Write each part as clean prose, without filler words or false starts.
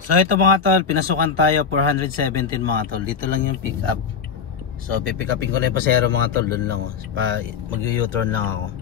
So ito mga tol, pinasukan tayo 417 mga tol. Dito lang yung pick up. So pipick upin ko na yung pasero mga tol. Doon lang mag-u-turn lang ako.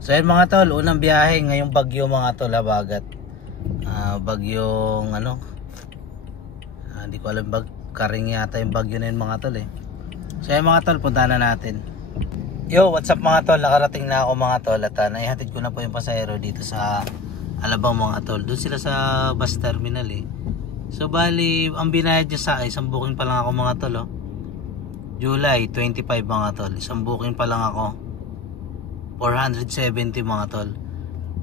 So yun mga tol, unang biyahe ngayong bagyo mga tol, habagat. Bagyong ano, hindi ko alam, karing yata yung bagyo na yun mga tol eh. So yun mga tol, punta na natin. Yo, what's up mga tol, nakarating na ako mga tol. At naihatid ko na po yung pasahero dito sa Alabang mga tol. Doon sila sa bus terminal eh. So bali, ang binayad niya sa isang booking pa lang ako mga tol oh. July 25 mga tol, isang booking pa lang ako, 470 mga tol.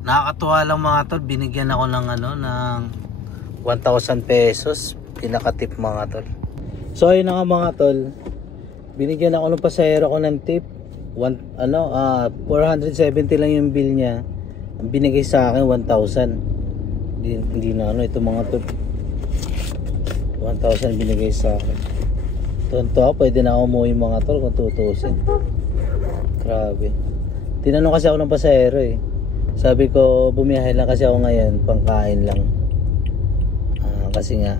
Nakakatuwa lang mga tol, binigyan ako ng ano, ng 1,000 pesos pinaka-tip mga tol. So ayun na nga mga tol, binigyan ako ng pasahero ko ng tip 470 lang yung bill niya. Ang binigay sa akin 1,000. Hindi na ano ito mga tol, 1,000 binigay sa akin. Tunto, pwede na ako umuwi mga tol kung tutusin. Grabe. Tinanong kasi ako ng pasahero eh. Sabi ko bumiyahe lang kasi ako ngayon, pangkain lang. Kasi nga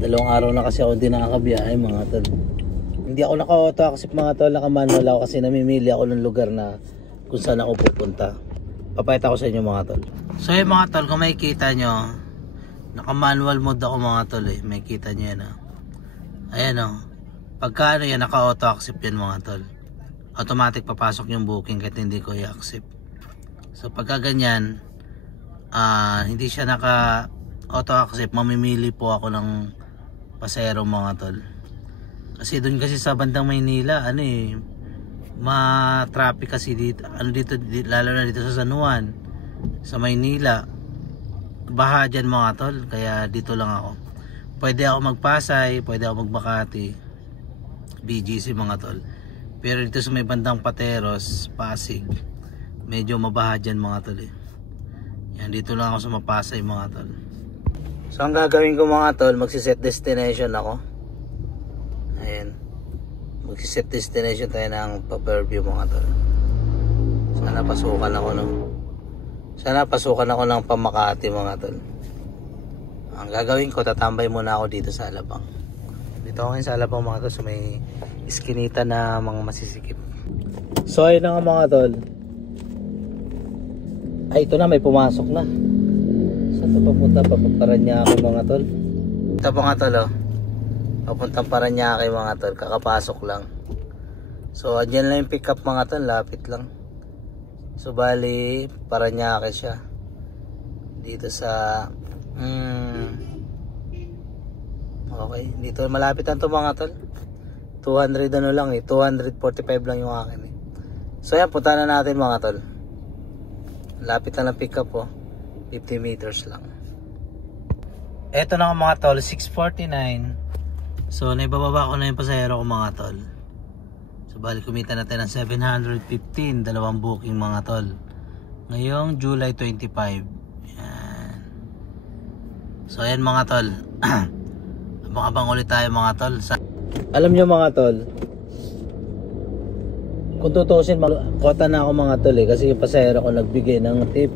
2 araw na kasi ako hindi nakakabiyahe mga tol. Hindi ako naka-auto-accept mga tol, naka-manual ako kasi namimili ako ng lugar na kung saan ako pupunta. Papayata ko sa inyo mga tol. So yung mga tol, kung makikita nyo, naka-manual mode ako mga tol eh. Makikita nyo yan ayan o. Pagka ano yan, naka-auto-accept yan mga tol. Automatic papasok yung booking kahit hindi ko i-accept. So pagka ganyan, hindi siya naka-auto-accept, mamimili po ako ng pasahero mga tol. Kasi doon kasi sa bandang Maynila, ano eh, ma-traffic kasi dito, lalo na dito sa San Juan, sa Maynila, baha dyan mga tol, kaya dito lang ako. Pwede ako magpasay, pwede ako magmakati, BGC mga tol. Pero dito sa may bandang Pateros, Pasig, medyo mabaha dyan mga tol eh. Yan, dito lang ako sa Mapasay mga tol. So ang gagawin ko mga tol, magsiset destination ako. Ayan, magsiset destination tayo ng pa-Fairview mga tol. Sana pasukan ako ng Pamakati mga tol. Ang gagawin ko, tatambay muna ako dito sa Alabang. Dito ako ngayon sa Alabang mga tol, so may iskinita na mga masisikip. So ayun na nga mga tol. Ay ito na, may pumasok na. Saan ito papunta? Paranaque mga tol. Ito mga tol oh, papuntang Paranaque mga tol, kakapasok lang. So andyan lang yung pick up mga tol, lapit lang. So bali Paranaque siya. Dito sa okay, dito malapit lang to mga tol. 200 ano lang eh, 245 lang yung akin eh. So yan, punta na natin mga tol. Lapit lang ng pick up oh, 50 meters lang. Eto na mga tol, 6:49. So naibababa ko na yung pasahero ko mga tol. So bali kumita natin ng 715, dalawang booking mga tol. Ngayong July 25. Yan. So ayan mga tol. Abang-abang ulit tayo mga tol. Alam nyo mga tol, kung tutusin, kota na ako mga tol eh. Kasi yung pasahero ko nagbigay ng tip.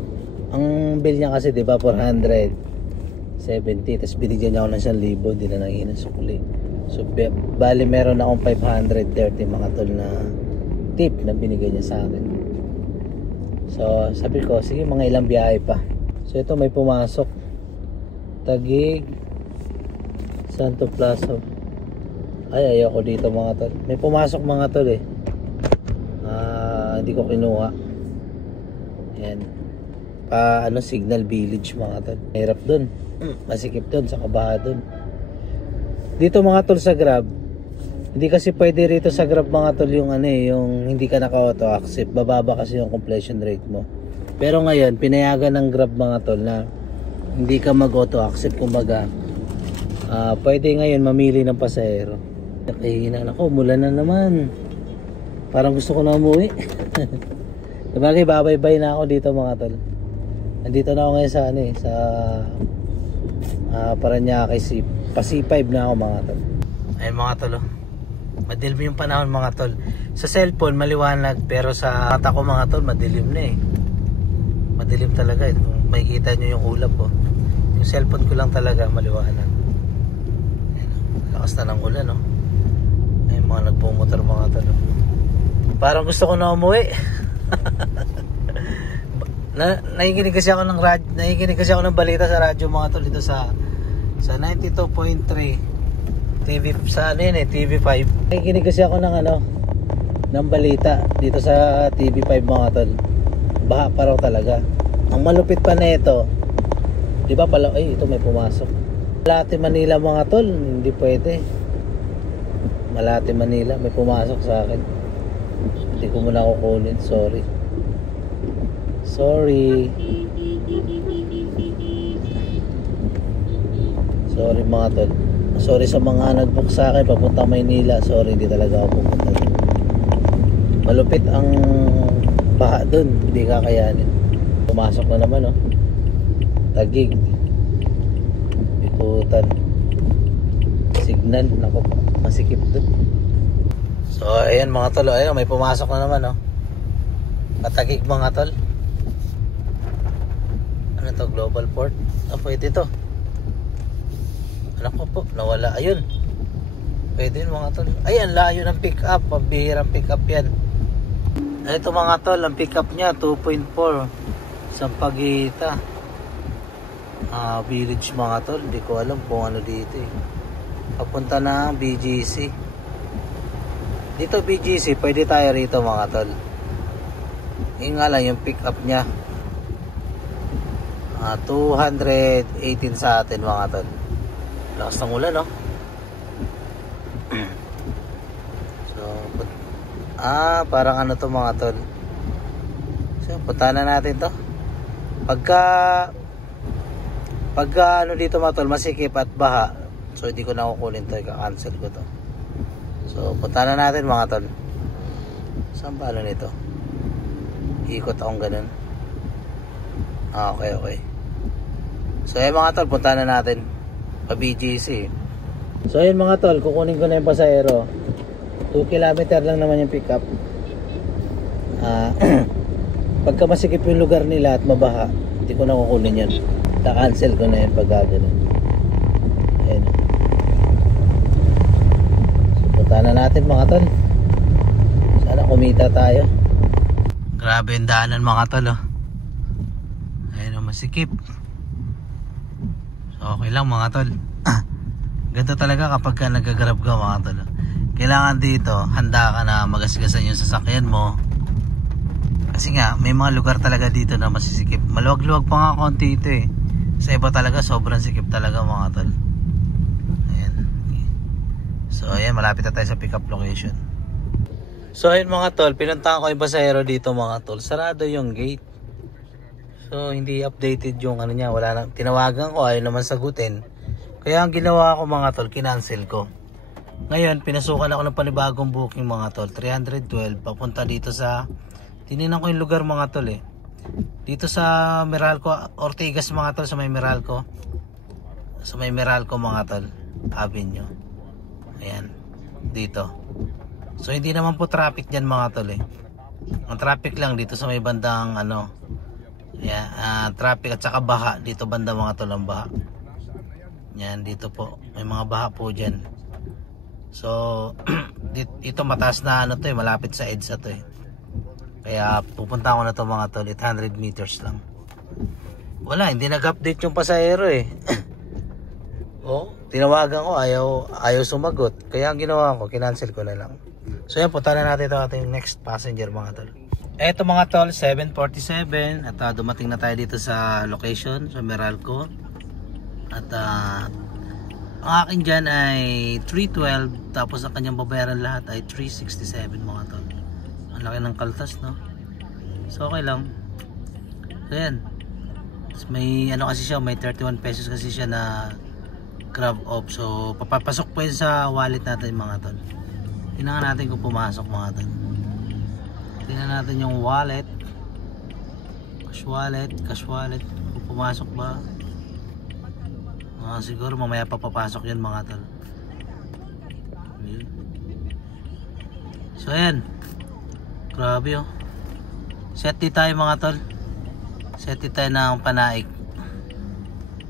Ang bill niya kasi diba 470, tapos binigyan niya ako ng 1,000, di na nanginan sukli. So bali meron akong 530 mga tol na tip na binigay niya sa akin. So sabi ko, sige mga ilang biyahe pa. So ito may pumasok, Taguig, Santo Plaza. Ay ayoko dito mga tol, may pumasok mga tol eh. Hindi ko kinuha. Yan, Signal Village mga tol. Hirap dun, masikip dun, sa kabaha dun. Dito mga tol sa Grab, hindi kasi pwede rito sa Grab mga tol yung yung hindi ka naka-auto accept. Bababa kasi yung completion rate mo. Pero ngayon pinayagan ng Grab mga tol na hindi ka mag-auto accept. Kumbaga pwede ngayon mamili ng pasahero. Nakahihinan ako, umulan na naman. Parang gusto ko na umuwi. Sabagay, babay-bay na ako dito mga tol. Nandito na ako ngayon sa sa Paranaque, pa-C5 na ako mga tol. Ay mga tol oh, madilim yung panahon mga tol. Sa cellphone maliwanag, pero sa mata ko mga tol madilim na eh. Madilim talaga eh. Kung makikita nyo yung ulap oh. Yung cellphone ko lang talaga maliwanag. Ayan, lakas na ng ulan, no? Ay, mga nagpumotor mga tol. Parang gusto ko na umuwi. Nakikinig kasi ako ng balita sa radyo mga tol dito sa 92.3 TV sa ano yun eh, TV5. Nakikinig kasi ako ng balita dito sa TV5 mga tol. Baha pa raw talaga. Ang malupit pa nito, di ba pala, ay ito may pumasok. Malate Manila mga tol, hindi pwede. Malate Manila, may pumasok sa akin. Hindi ko muna kukunin, sorry. Sorry mga tol. Sorry sa mga nag-book sa akin papunta Maynila. Sorry, hindi talaga ako pupunta. Malupit ang baha dun, hindi kakayanin. Pumasok na naman, oh. Tagig, ikutan, signal, nako, masikip dun. So ayan mga tol, ayun, may pumasok na naman, oh. Patagig mga tol. Ano to, Global Port? Pwede to. Ano ko po, nawala, ayun. Pwede yun mga tol. Ay, ang layo ng pick up, pambihirang pick up yan. Ito mga tol, ang pick up nya 2.4 Sampaguita. Village mga tol, hindi ko alam kung ano dito eh. Papunta na BGC. Dito BGC, pwede tayo rito mga tol. Yung nga lang yung pick up nya 218 sa atin mga tol. Lakas ng ulan, no? So parang ano to mga tol. So punta na natin to. Pagka ano dito mga tol, masikip at baha, so hindi ko na kukunin to, i-cancel ko to. So punta na natin mga tol. Saan ba ano nito? Ikot akong ganun. Okay. So ayun mga tol, punta na natin pa BGC. So ayun mga tol, kukunin ko na yung pasahero. 2 kilometer lang naman yung pick up. Pagka masikip yung lugar nila at mabaha, hindi ko na kukunin yan. Ta-cancel ko na yan pag gano'n. Ayun. So punta na natin mga tol. Sana kumita tayo. Grabe yung daanan mga tol, oh. Ayun, masikip. So okay lang mga tol. Ganito talaga kapag ka nagagrab ka mga tol. Kailangan dito handa ka na magasgasan yung sasakyan mo. Kasi nga may mga lugar talaga dito na masisikip. Maluwag-luwag pa nga konti ito eh. Sa iba talaga sobrang sikip talaga mga tol. Ayan. So ayan, malapit na tayo sa pick up location. So ayun mga tol, pinuntahan ko yung pasahero dito mga tol. Sarado yung gate. So hindi updated yung ano niya, wala na. Tinawagan ko, ayaw naman sagutin. Kaya ang ginawa ko mga tol, kinancel ko. Ngayon pinasukan ako ng panibagong booking mga tol, 312 papunta dito sa, tininan ko yung lugar mga tol eh. Dito sa Meralco, Ortigas mga tol, sa may Meralco. Sa may Meralco mga tol Avenue. Ayan, dito. So hindi naman po traffic dyan mga tol eh. Ang traffic lang dito sa may bandang ano, traffic at saka baha dito banda mga tol, ang baha. Yan dito po, may mga baha po dyan. So ito mataas na ano to eh, malapit sa EDSA to eh. Kaya pupunta ko na to mga tol, 800 meters lang. Wala, hindi nag-update yung pasahero eh. Oh, tinawagan ko, ayaw sumagot. Kaya ang ginawa ko, kinancel ko na lang. So yan, punta na natin ito ating next passenger mga tol. Eto mga tol, 7:47 at dumating na tayo dito sa location, sa Meralco. At ang akin dyan ay 312, tapos ang kanyang babayaran lahat ay 367 mga tol. Ang laki ng kaltas, no? So okay lang. So yan, may ano kasi siya, may 31 pesos kasi siya na grab off. So papapasok po yun sa wallet natin mga tol. Tingnan natin kung pumasok mga tol. Tingnan natin yung wallet, cash wallet kung pumasok ba. Siguro mamaya papapasok yan mga tol. So ayan, grabe oh. Set tayo mga tol. Set tayo ng panaik.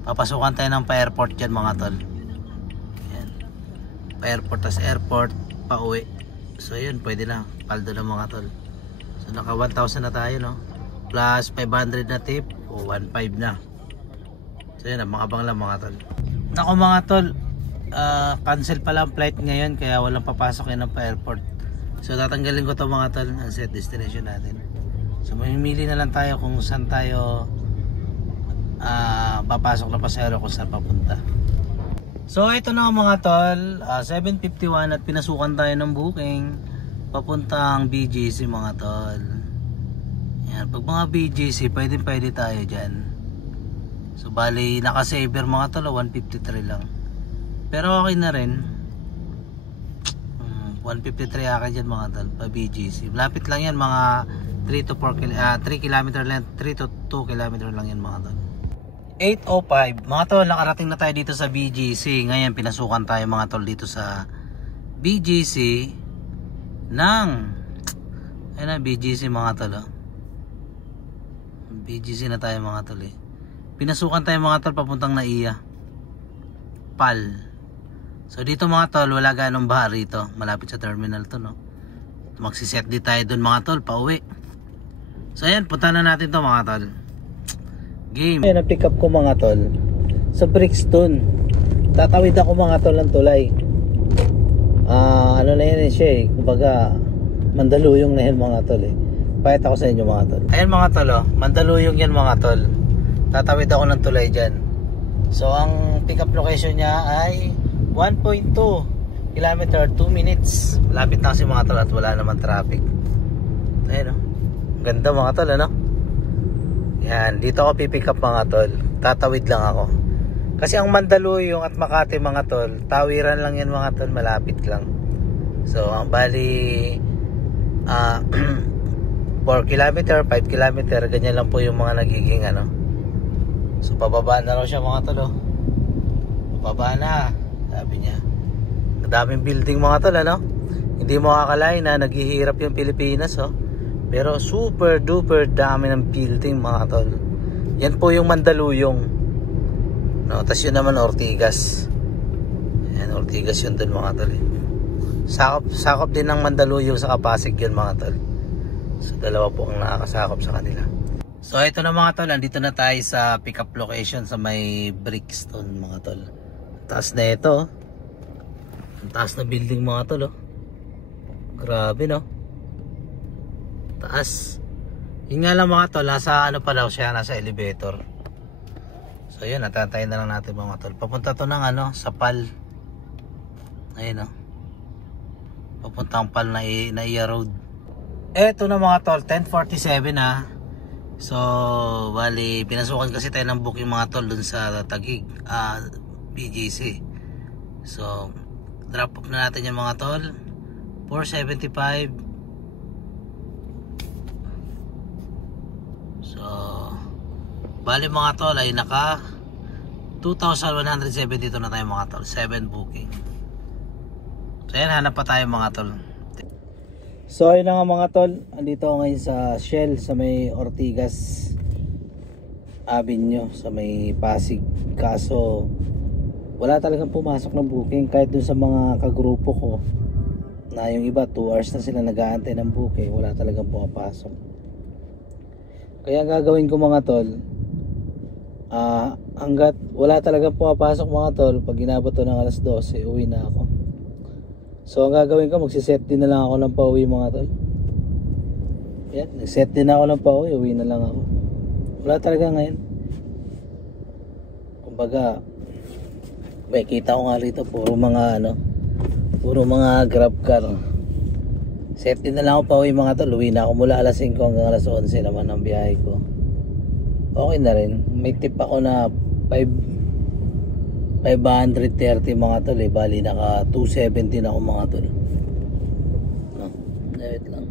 Papasukan tayo ng pa-airport dyan mga tol. Ayan. Pa-airport, tas airport, pa-uwi. So yun, pwede na. Paldo na mga tol. So naka 1,000 na tayo, no? Plus 500 na tip, o 1,500 na. So yun, abang-abang lang mga tol. Nako mga tol, cancel pala ang flight ngayon, kaya walang papasok yan ng pa-airport. So tatanggalin ko to mga tol, ang set destination natin. So mamimili na lang tayo kung saan tayo papasok na pasahero, kung saan papunta. So ito na mga tol, 7:51 at pinasukan tayo ng booking papuntang BGC mga tol. Yan, pag mga BGC pwede tayo dyan. So bali naka-saver mga tol, 153 lang. Pero okay na rin. 153 akin dyan mga tol, pa BGC. Lapit lang yan, mga 3 to 3 km lang, 3 to 2 km lang yan mga tol. 8:05 mga tol, nakarating na tayo dito sa BGC. Ngayon pinasukan tayo mga tol dito sa BGC ng ayun na BGC mga tol, oh. BGC na tayo mga tol eh. Pinasukan tayo mga tol papuntang Naiya PAL. So dito mga tol, wala ganong baha rito. Malapit sa terminal to, no? Magsiset di tayo dun mga tol, pauwi. So ayan, punta na natin to mga tol. Game. Ayan, na-pick up ko mga tol sa Brixton. Tatawid ako mga tol ng tulay. Ano na yan siya eh, kumbaga Mandaluyong na yan mga tol eh. Pahit ako sa inyo mga tol. Ayan mga tol, oh, Mandaluyong yan mga tol. Tatawid ako ng tulay dyan. So ang pick up location niya ay 1.2 kilometer, 2 minutes. Lapit na kasi mga tol at wala naman traffic. Ayan, oh. Ganda mga tol, ano? Yan, dito ako pipick up mga tol. Tatawid lang ako. Kasi ang Mandaluyong at Makati mga tol, tawiran lang yan mga tol, malapit lang. So, bali 4 km, 5 km, ganyan lang po yung mga nagiging ano. So, pababa na raw siya mga tol, oh. Pababa na, sabi niya. Madaming building mga tol, ano? Hindi mo akalain na naghihirap yung Pilipinas, oh. Pero super duper dami ng building mga tol. Yan po yung Mandaluyong, no? Tapos yun naman Ortigas. Yan, Ortigas yun dun mga tol eh. Sakop din ng Mandaluyong sa Pasig yun mga tol. So dalawa po ang nakakasakop sa kanila. So ito na mga tol, andito na tayo sa pick up location sa may Brixton mga tol. Taas na ito, ang taas na building mga tol, oh. Grabe, no? Taas. Yun nga lang mga tol, nasa ano pa daw siya, nasa elevator. So yun, natantayin na lang natin mga tol. Papunta to ng ano, sa PAL. Ayun, oh. Papuntang PAL na Naiya Road. Eto na mga tol, 10:47 na. So bali pinasukan kasi tayo ng booking mga tol dun sa Taguig, BGC. So drop off na natin yung mga tol, 475. So bali mga tol ay naka 2,172 na tayo mga tol, 7 booking. So yan, hanap pa tayo mga tol. So ayun na nga mga tol, andito ako ngayon sa Shell sa may Ortigas Avenue sa may Pasig. Kaso wala talagang pumasok ng booking kahit dun sa mga kagrupo ko na yung iba 2 hours na sila nag-aantay ng booking, wala talagang pumapasok. Kaya gagawin ko mga tol, hanggat wala talagang pumapasok mga tol, pag inabot to ng alas 12 uwi na ako. So ang gagawin ko, magsiset din na lang ako ng pauwi mga tol. Yan, nagset din ako ng pauwi, uwi na lang ako. Wala talaga ngayon. Kumbaga may kita ko nga rito, puro mga ano, puro mga grab car. Set din na lang ako pauwi mga tol. Uwi na ako mula alas 5 hanggang alas 11 naman ang biyahe ko. Okay na rin. May tip ako na 530 mga tol eh. Bali naka 270 na ako mga tol. No, wait lang.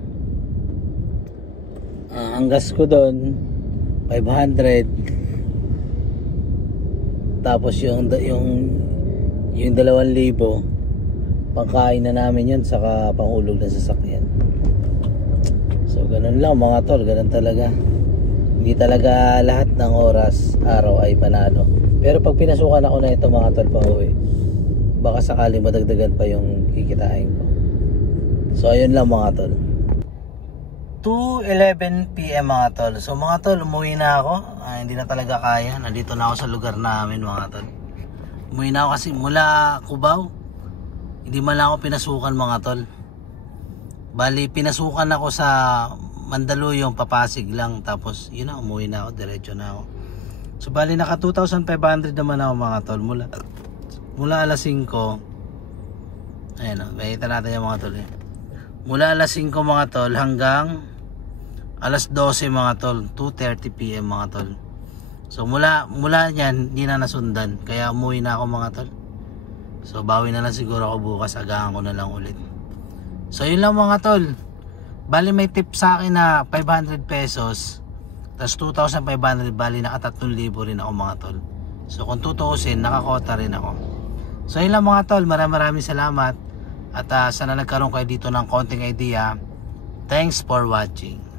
Ang gas ko doon 500. Tapos yung 2,000 pangkain na namin yun, saka panghulog ng sasakyan. So ganun lang mga tol, ganun talaga. Hindi talaga lahat ng oras, araw ay panalo. Pero pag pinasukan ako na ito mga tol pa uwi, baka sakali madagdagan pa yung kikitain ko. So ayun lang mga tol. 2:11 PM mga tol. So mga tol, umuwi na ako. Hindi na talaga kaya. Nandito na ako sa lugar namin mga tol. Umuwi na ako kasi mula Cubao, hindi man lang ako pinasukan mga tol. Bali pinasukan ako sa Mandaluyong, Papasig lang. Tapos yun na, umuwi na ako, diretso na ako. So bali naka 2,500 naman ako mga tol. Mula alas 5. Ayan o, makita natin yung mga tol eh. Mula alas 5 mga tol hanggang alas 12 mga tol, 2:30 PM mga tol. So mula niyan hindi na nasundan, kaya umuwi na ako mga tol. So bawi na lang siguro ako bukas, agahan ko na lang ulit. So yun lang mga tol. Bali may tip sa akin na 500 pesos, tas 2,500, bali naka 3,000 rin ako mga tol. So kung tutuusin, nakakota rin ako. So yun lang mga tol, maraming salamat. At sana nagkaroon kayo dito ng konting idea. Thanks for watching.